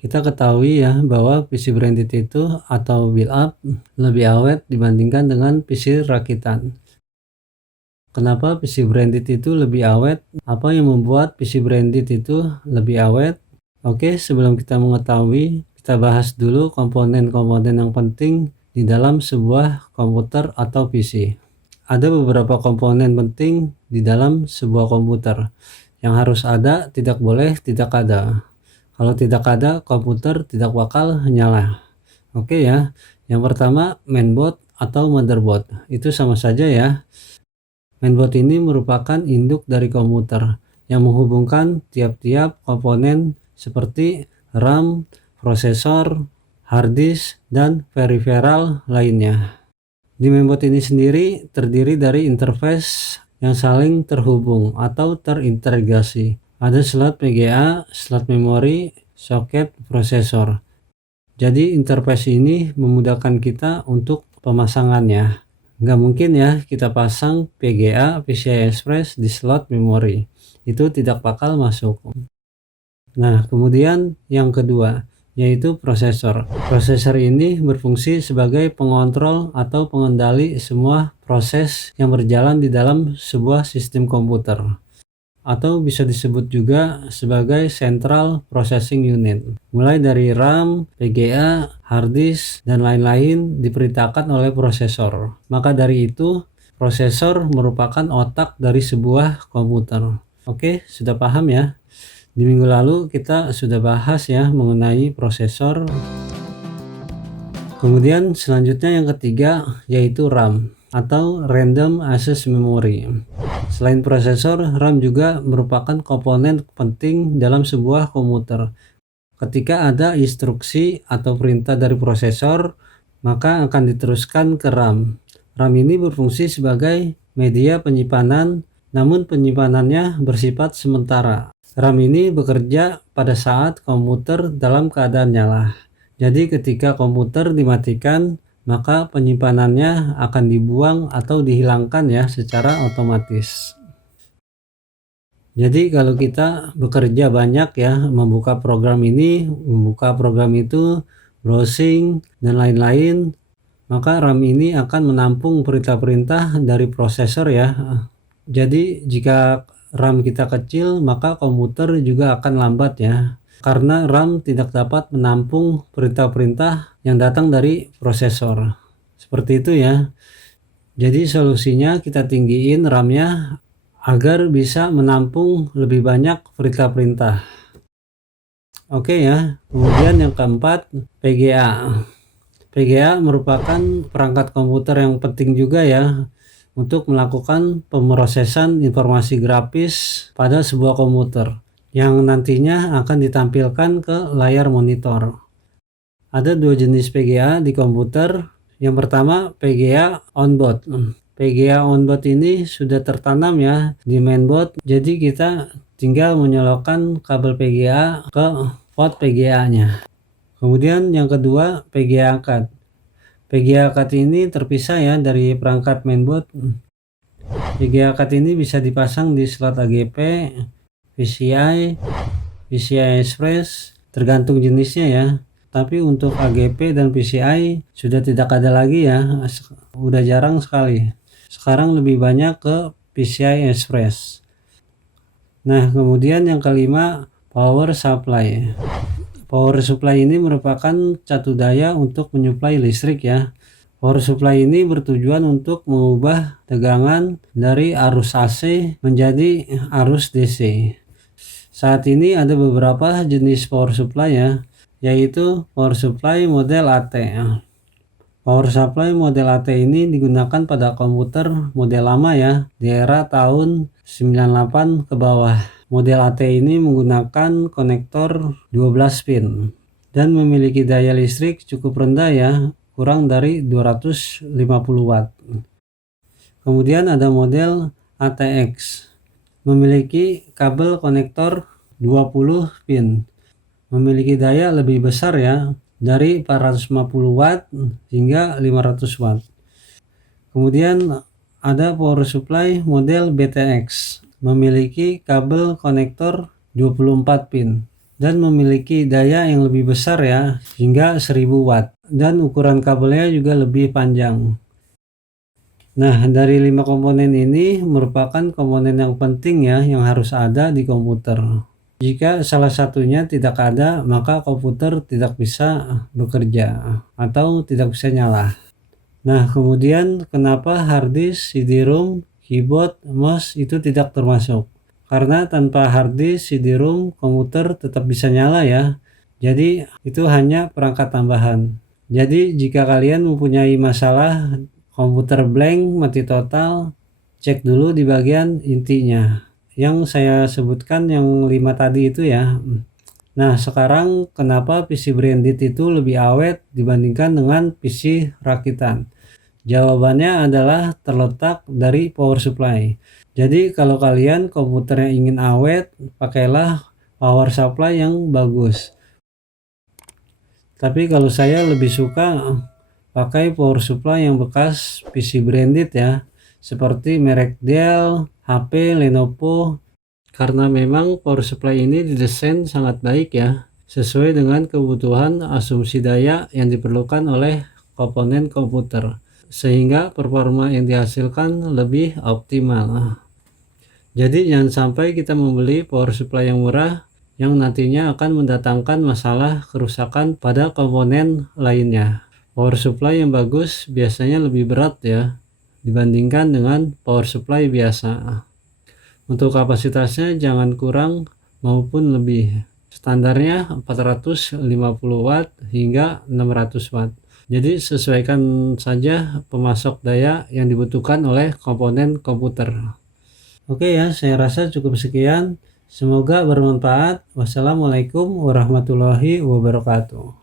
Kita ketahui ya bahwa PC branded itu atau build up lebih awet dibandingkan dengan PC rakitan. Kenapa PC branded itu lebih awet? Apa yang membuat PC branded itu lebih awet? Oke, sebelum kita mengetahui, kita bahas dulu komponen-komponen yang penting di dalam sebuah komputer atau PC. Ada beberapa komponen penting di dalam sebuah komputer yang harus ada, tidak boleh tidak ada. Kalau tidak ada, komputer tidak bakal nyala. Oke ya. Yang pertama, mainboard atau motherboard. Itu sama saja ya. Mainboard ini merupakan induk dari komputer yang menghubungkan tiap-tiap komponen seperti RAM, prosesor, hard disk, dan peripheral lainnya. Di mainboard ini sendiri terdiri dari interface yang saling terhubung atau terintegrasi. Ada slot VGA, slot memori, soket, prosesor. Jadi interface ini memudahkan kita untuk pemasangannya. Nggak mungkin ya kita pasang VGA PCI Express di slot memori. Itu tidak bakal masuk. Nah, kemudian yang kedua, yaitu prosesor. Prosesor ini berfungsi sebagai pengontrol atau pengendali semua proses yang berjalan di dalam sebuah sistem komputer, atau bisa disebut juga sebagai Central Processing Unit. Mulai dari RAM, VGA, hard disk, dan lain-lain diperintahkan oleh prosesor. Maka dari itu, prosesor merupakan otak dari sebuah komputer. Oke, sudah paham ya? Di minggu lalu kita sudah bahas ya mengenai prosesor. Kemudian selanjutnya yang ketiga yaitu RAM atau Random Access Memory. Selain prosesor, RAM juga merupakan komponen penting dalam sebuah komputer. Ketika ada instruksi atau perintah dari prosesor, maka akan diteruskan ke RAM. RAM ini berfungsi sebagai media penyimpanan, namun penyimpanannya bersifat sementara. RAM ini bekerja pada saat komputer dalam keadaan nyala. Jadi ketika komputer dimatikan, maka penyimpanannya akan dibuang atau dihilangkan ya secara otomatis. Jadi kalau kita bekerja banyak ya, membuka program ini, membuka program itu, browsing, dan lain-lain, maka RAM ini akan menampung perintah-perintah dari prosesor ya. Jadi jika RAM kita kecil, maka komputer juga akan lambat ya. Karena RAM tidak dapat menampung perintah-perintah yang datang dari prosesor. Seperti itu ya. Jadi solusinya kita tinggiin RAM-nya agar bisa menampung lebih banyak perintah-perintah. Oke ya. Kemudian yang keempat, VGA. VGA merupakan perangkat komputer yang penting juga ya untuk melakukan pemrosesan informasi grafis pada sebuah komputer yang nantinya akan ditampilkan ke layar monitor. Ada dua jenis VGA di komputer. Yang pertama VGA onboard. VGA onboard ini sudah tertanam ya di mainboard, jadi kita tinggal menyolokkan kabel VGA ke port VGA-nya. Kemudian yang kedua VGA card. VGA card ini terpisah ya dari perangkat mainboard. VGA card ini bisa dipasang di slot AGP, PCI, PCI Express, tergantung jenisnya ya. Tapi untuk AGP dan PCI sudah tidak ada lagi ya, udah jarang sekali. Sekarang lebih banyak ke PCI Express. Nah, kemudian yang kelima, power supply. Power supply ini merupakan catu daya untuk menyuplai listrik ya. Power supply ini bertujuan untuk mengubah tegangan dari arus AC menjadi arus DC. Saat ini ada beberapa jenis power supply ya, yaitu power supply model AT. Power supply model AT ini digunakan pada komputer model lama ya, di era tahun 98 ke bawah. Model AT ini menggunakan konektor 12 pin dan memiliki daya listrik cukup rendah ya, kurang dari 250 watt. Kemudian ada model ATX, memiliki kabel konektor 20 pin, memiliki daya lebih besar ya, dari 450 watt hingga 500 watt. Kemudian ada power supply model BTX, memiliki kabel konektor 24 pin, dan memiliki daya yang lebih besar ya, hingga 1000 watt, dan ukuran kabelnya juga lebih panjang. Nah, dari 5 komponen ini merupakan komponen yang penting ya, yang harus ada di komputer. Jika salah satunya tidak ada, maka komputer tidak bisa bekerja atau tidak bisa nyala. Nah, kemudian kenapa harddisk, CD-ROM, keyboard, mouse itu tidak termasuk? Karena tanpa harddisk, CD-ROM, komputer tetap bisa nyala ya. Jadi itu hanya perangkat tambahan. Jadi jika kalian mempunyai masalah komputer blank, mati total, cek dulu di bagian intinya. Yang saya sebutkan yang 5 tadi itu ya. Nah, sekarang kenapa PC branded itu lebih awet dibandingkan dengan PC rakitan? Jawabannya adalah terletak dari power supply. Jadi kalau kalian komputernya ingin awet, pakailah power supply yang bagus. Tapi kalau saya lebih suka pakai power supply yang bekas PC branded ya, seperti merek Dell, HP, Lenovo. Karena memang power supply ini didesain sangat baik ya, sesuai dengan kebutuhan asumsi daya yang diperlukan oleh komponen komputer, sehingga performa yang dihasilkan lebih optimal. Jadi jangan sampai kita membeli power supply yang murah yang nantinya akan mendatangkan masalah kerusakan pada komponen lainnya. Power supply yang bagus biasanya lebih berat ya, dibandingkan dengan power supply biasa. Untuk kapasitasnya jangan kurang maupun lebih. Standarnya 450 watt hingga 600 watt. Jadi sesuaikan saja pemasok daya yang dibutuhkan oleh komponen komputer. Oke ya, saya rasa cukup sekian. Semoga bermanfaat. Wassalamualaikum warahmatullahi wabarakatuh.